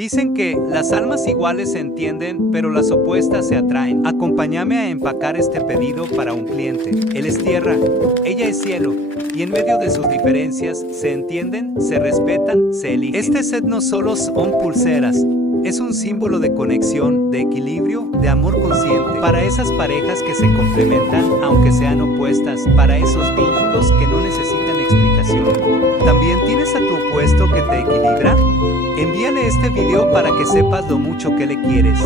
Dicen que las almas iguales se entienden, pero las opuestas se atraen. Acompáñame a empacar este pedido para un cliente. Él es tierra, ella es cielo, y en medio de sus diferencias se entienden, se respetan, se eligen. Este set no solo son pulseras, es un símbolo de conexión, de equilibrio, de amor consciente. Para esas parejas que se complementan, aunque sean opuestas, para esos vínculos que no necesitan explicación. ¿También tienes a tu opuesto que te equilibra? Envíale este video para que sepas lo mucho que le quieres.